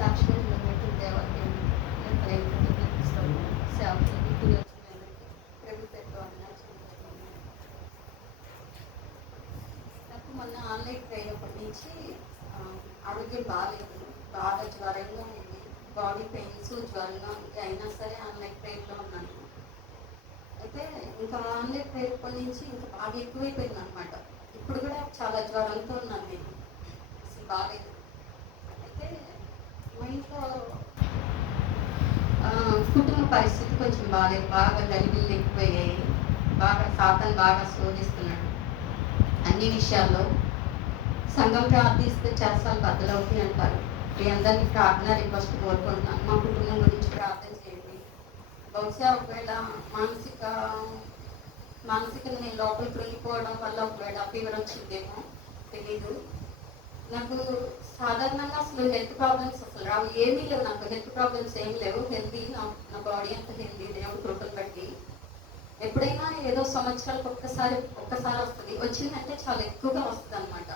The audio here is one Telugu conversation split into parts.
సాక్షిగా పెట్టిన దేవాలయం సేవకులకి కులొచ్చినందుకు ప్రభుత్వం నాకు మొన్న ఆన్లైన్ అయినప్పటి నుంచి ఆరోగ్యం బాగాలేదు, బాగా జ్వరంగా ఉంది, బాడీ పెయిన్స్ జ్వరంగా ఉంది. అయినా సరే ఆన్లైన్ ప్రేయర్లో ఉన్నాను. అయితే ఇంకా ఆన్లైన్ ప్రేయర్ నుంచి ఇంకా బాగా ఎక్కువైపోయింది అనమాట. ఇప్పుడు కూడా చాలా జ్వరంతో ఉన్నాను నేను, అసలు బాగాలేదు. అయితే మా ఇంట్లో కుటుంబ పరిస్థితి కొంచెం బాగాలేదు, బాగా గలిబిల్లు ఎక్కువయ్యాయి, బాగా సాతాను బాగా శోధిస్తున్నాడు అన్ని విషయాల్లో. సంఘం ప్రార్థిస్తే చేస్తాలు బద్దలవుతాయి అంటారు. మీ అందరినీ ప్రార్థన రిక్వెస్ట్ కోరుకుంటున్నాను, మా కుటుంబం గురించి ప్రార్థన చేయండి. బహుశా ఒకవేళ మానసికంగా నేను లోపల కృంగిపోవడం వల్ల ఒకవేళ ఫీవర్ వచ్చిందేమో తెలీదు. నాకు సాధారణంగా అసలు హెల్త్ ప్రాబ్లమ్స్ అసలు రావు, ఏమీ లేవు. నాకు హెల్త్ ప్రాబ్లమ్స్ ఏమి లేవు, హెల్తీ. నా బాడీ అంతా హెల్తీ, దేవుడు కృపను బట్టి. ఎప్పుడైనా ఏదో సంవత్సరాలకు ఒక్కసారి వస్తుంది, వచ్చిందంటే చాలా ఎక్కువగా వస్తుంది అనమాట.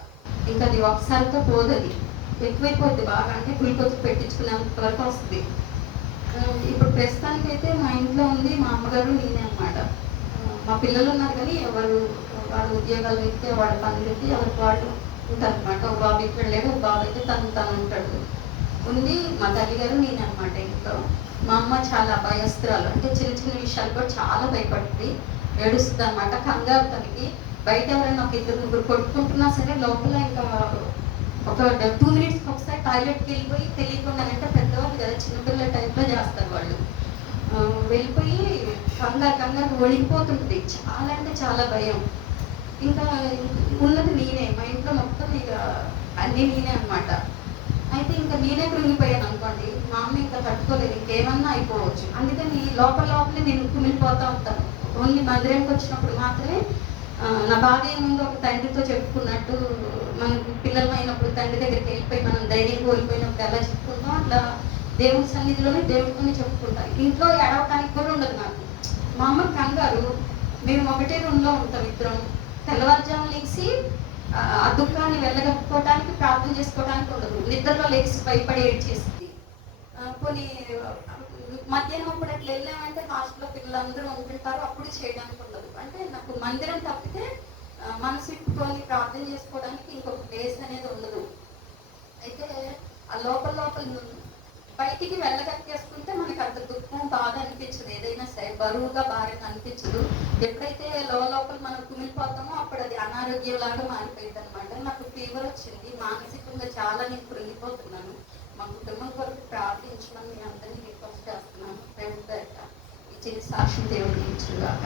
ఇంకా అది ఒకసారితో పోదది, ఎక్కువైపోద్ది బాగా. అంటే గురికొచ్చి పెట్టించుకునేంత వరకు వస్తుంది. ఇప్పుడు ప్రస్తుతానికి అయితే మా ఇంట్లో ఉంది మా అమ్మగారు, నేనే అనమాట. మా పిల్లలు ఉన్నారు కానీ వాళ్ళ ఉద్యోగాలు అయితే వాళ్ళ పనులు అయితే ఎవరికి వాళ్ళు ఉంటారు అనమాట. ఒక బాబు ఇక్కడ లేడు, ఒక బాబు అయితే తను ఉంటాడు. ఉంది మా తల్లిగారు, నేను అనమాట ఇంట్లో. మా అమ్మ చాలా భయస్త్రాలు, అంటే చిన్న చిన్న విషయాలు కూడా చాలా భయపడుతుంది, ఏడుస్తుంది అనమాట. కంగారు తనకి. బయట ఎవరైనా ఒక ఇద్దరు ముగ్గురు కొట్టుకుంటున్నా సరే లోపల ఇంకా ఒక 2 minutes ఒకసారి టాయిలెట్కి వెళ్ళిపోయి తెలియకుండా, అంటే పెద్దవాళ్ళు కదా, చిన్నపిల్లల టైప్లో చేస్తారు వాళ్ళు. వెళ్ళిపోయి కంగారు ఒడిగిపోతుంది. చాలా అంటే చాలా భయం. ఇంకా ఉన్నది నేనే, మా ఇంట్లో మొత్తం ఇక అన్నీ నేనే అనమాట. అయితే ఇంకా నేనే కృంగిపోయాను అనుకోండి, మా అమ్మ ఇంకా తట్టుకోలేదు, ఇంకేమన్నా అయిపోవచ్చు. అందుకని లోపలే నేను కుమిలిపోతూ ఉంటాను. ఓన్లీ మందిరానికి వచ్చినప్పుడు మాత్రమే నా బాధ ఏముందో ఒక తండ్రితో చెప్పుకున్నట్టు, మనకు పిల్లలు అయినప్పుడు తండ్రి దగ్గరికి వెళ్ళిపోయి మనం ధైర్యం కోల్పోయినప్పుడు ఎలా చెప్పుకుంటాం, అట్లా దేవుడి సన్నిధిలోనే దేవుడితోనే చెప్పుకుంటాను. ఇంట్లో ఏడవటానికి కూడా ఉండదు నాకు. మా అమ్మ కంగారు, మేము ఒకటే రూమ్లో ఉంటాం ఇద్దరం. తెల్లవారుజాము లేచి ఆ దుఃఖాన్ని వెళ్ళగట్టుకోవడానికి, ప్రార్థన చేసుకోవడానికి ఉండదు. నిద్రలో లేచి భయపడి ఏడ్చేసింది. కొన్ని మధ్యాహ్నం అప్పుడు అట్లా వెళ్ళామంటే హాస్టల్లో పిల్లలందరూ ఉంటుంటారు, అప్పుడు చేయడానికి ఉండదు. అంటే నాకు మందిరం తప్పితే మనసు ఇప్పుకొని ప్రార్థన చేసుకోవడానికి ఇంకొక ప్లేస్ అనేది ఉండదు. అయితే ఆ లోపల బయటికి వెళ్ళగట్టేసుకుంటే మనకి అంత దుఃఖం బాధ అనిపించదు, ఏదైనా సరే బరువుగా భారంగా అనిపించదు. ఎప్పుడైతే లోపల మనం కుమిలిపోతామో అప్పుడు అది అనారోగ్యంలాగా మారిపోయింది అనమాట. నాకు ఫీవర్ వచ్చింది, మానసికంగా చాలా నేను కృంగిపోతున్నాను. మా కుటుంబం కొరకు ప్రార్థించమని మీ అందరినీ రిక్వెస్ట్ చేస్తున్నాను. ప్రభుత్వ ఈ చిన్న సాక్షి దేవుడు ఇచ్చుగాక.